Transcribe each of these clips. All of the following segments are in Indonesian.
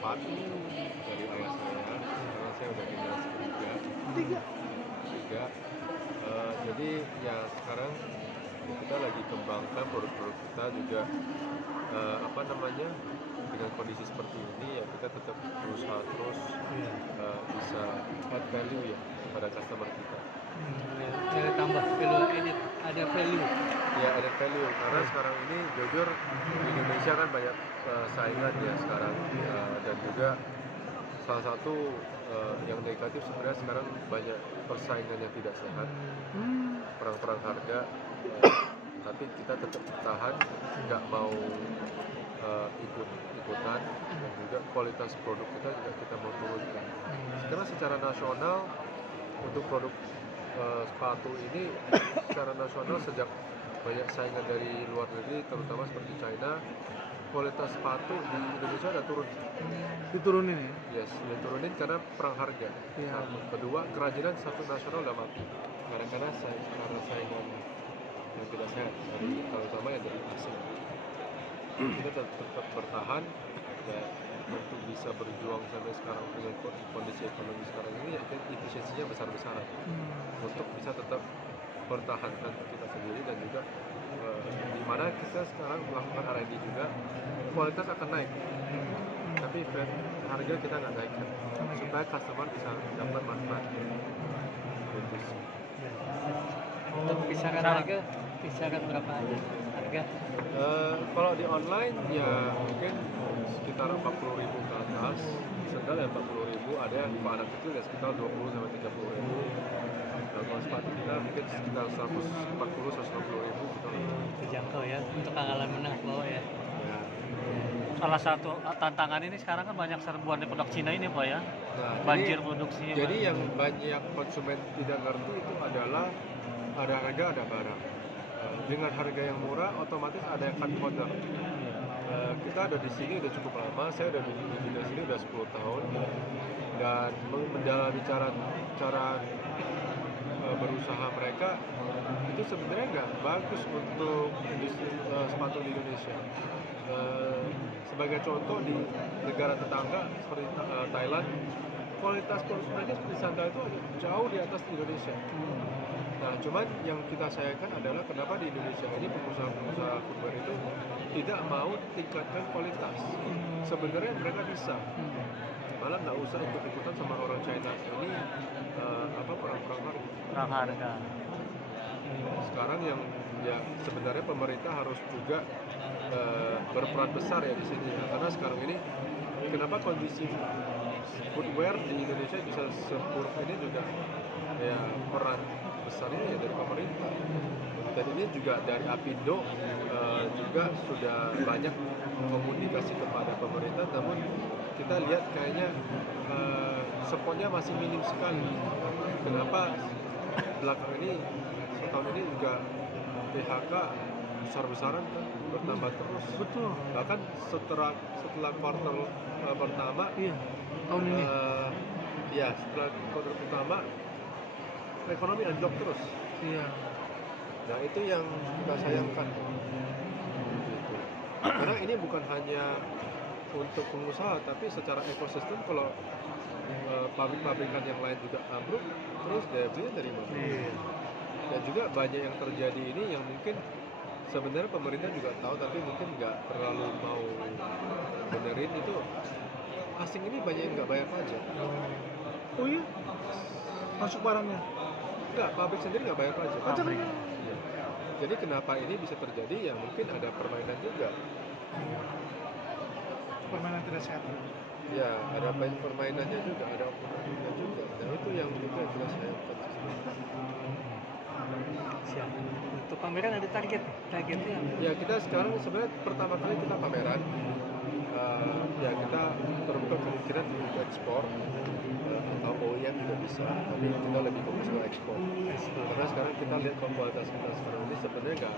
4 dari ayah saya. Sekarang saya udah generasi ketiga. Tiga. Tiga. Jadi ya sekarang ya kita lagi kembangkan produk-produk kita juga apa namanya, dengan kondisi seperti ini ya kita tetap berusaha terus Iya. bisa add value ya kepada customer kita. Nilai tambah, value added, ada value. Ya ada value karena sekarang ini jujur di Indonesia kan banyak saingan ya sekarang dan juga salah satu yang negatif sebenarnya sekarang banyak persaingan yang tidak sehat, perang-perang harga, tapi kita tetap bertahan, nggak mau ikut-ikutan, dan juga kualitas produk kita juga kita mau turunkan. Karena secara nasional untuk produk sepatu ini secara nasional sejak banyak saingan dari luar negeri terutama seperti China, kualitas sepatu di Indonesia udah turun. Diturunin ya? Yes, diturunin karena perang harga. Iya. Satu. Kedua, kerajinan satu nasional udah mati. Karena saingan yang tidak sehat dari terutama yang dari asing. Kita tetap bertahan ya untuk bisa berjuang sampai sekarang dengan kondisi ekonomi sekarang ini ya efisiensinya besar-besaran untuk bisa tetap pertahankan kita sendiri dan juga di mana kita sekarang melakukan R&D juga kualitas akan naik tapi harga kita nggak naikkan supaya customer bisa dapat manfaat gitu sih. Untuk kisaran harga, kisaran berapa aja harga? Kalau di online ya mungkin sekitar 40.000 ke atas, sendal ya 40.000, ada yang untuk anak kecil ya sekitar 20 sampai 30.000. Kalau sepatu kita mungkin sekitar 140-150.000 gitu. Terjangkau ya untuk kalangan menengah bawah ya. Ya. Salah satu tantangan ini sekarang kan banyak serbuan produk Cina ini Pak ya. Nah, Banjir produksi. Jadi yang banyak konsumen tidak ngerti itu adalah ada harga ada barang. Dengan harga yang murah otomatis ada yang cut order. Kita ada di sini udah cukup lama, saya udah di sini udah 10 tahun dan mendalami cara berusaha mereka itu sebenarnya nggak bagus untuk industri sepatu di Indonesia. Sebagai contoh di negara tetangga seperti Thailand, kualitas produk mereka seperti sandal itu jauh di atas Indonesia. Nah, cuman yang kita sayangkan adalah kenapa di Indonesia ini pengusaha-pengusaha footwear itu tidak mau tingkatkan kualitas. Sebenarnya mereka bisa, malah nggak usah ikut-ikutan sama orang China ini perang-perang harga. Perang harga. Sekarang yang ya sebenarnya pemerintah harus juga berperan besar ya di sini ya. Karena sekarang ini kenapa kondisi footwear di Indonesia bisa seburuk ini juga ya peran besar ini ya dari pemerintah. Dan ini juga dari Apindo juga sudah banyak komunikasi kepada pemerintah, namun kita lihat kayaknya supportnya masih minim sekali. Kenapa belakang ini setahun ini juga PHK besar-besaran kan bertambah terus. Betul. Bahkan setelah kuartal pertama tahun ini. Ya setelah kuartal pertama ekonomi anjlok terus. Iya. Nah itu yang kita sayangkan. Gitu. Karena ini bukan hanya untuk pengusaha, tapi secara ekosistem kalau pabrik-pabrikan yang lain juga ambruk, terus daya belinya dari mana? Dan juga banyak yang terjadi ini yang mungkin sebenarnya pemerintah juga tahu, tapi mungkin nggak terlalu mau benerin itu. Asing ini banyak yang nggak bayar pajak. Oh iya? Masuk barangnya? Enggak, pabrik sendiri nggak bayar pajak. Pabrik. Ya. Jadi kenapa ini bisa terjadi? Ya mungkin ada permainan juga. Permainan tidak sehat. Ya, ada permainannya juga, ada oknum-oknumnya juga. Nah itu yang kita sayangkan. Siap. Untuk pameran ada targetnya? Ya kita sekarang sebenarnya pertama kali kita pameran. Ya kita terbuka kemungkinan untuk ekspor atau OEM juga bisa, tapi kita lebih fokus ke ekspor. Karena sekarang kita lihat kualitas kita sekarang ini sebenarnya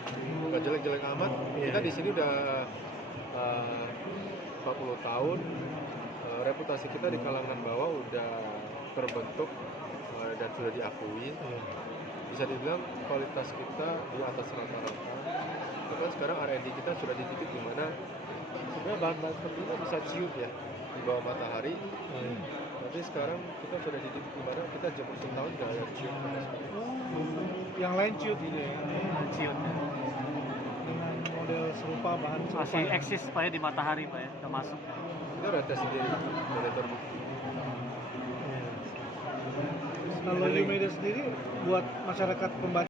nggak jelek-jelek amat. Kita di sini udah 40 tahun, reputasi kita di kalangan bawah udah terbentuk dan sudah diakui. Bisa dibilang kualitas kita di atas rata-rata. Bahkan sekarang R&D kita sudah di titik dimana sebenarnya bahan-bahan seperti ini bisa ciut ya. di bawah matahari. Nanti sekarang kita sudah di mana kita jam 10 tahun nggak ada ciut sama sekali. Yang lain ciut ini ya. Ciut. Dengan model serupa, bahan serupa. Masih eksis Pak ya di matahari Pak ya, udah masuk. Kita udah tes sendiri, udah terbukti. Kalau Lumeda sendiri buat masyarakat pembaca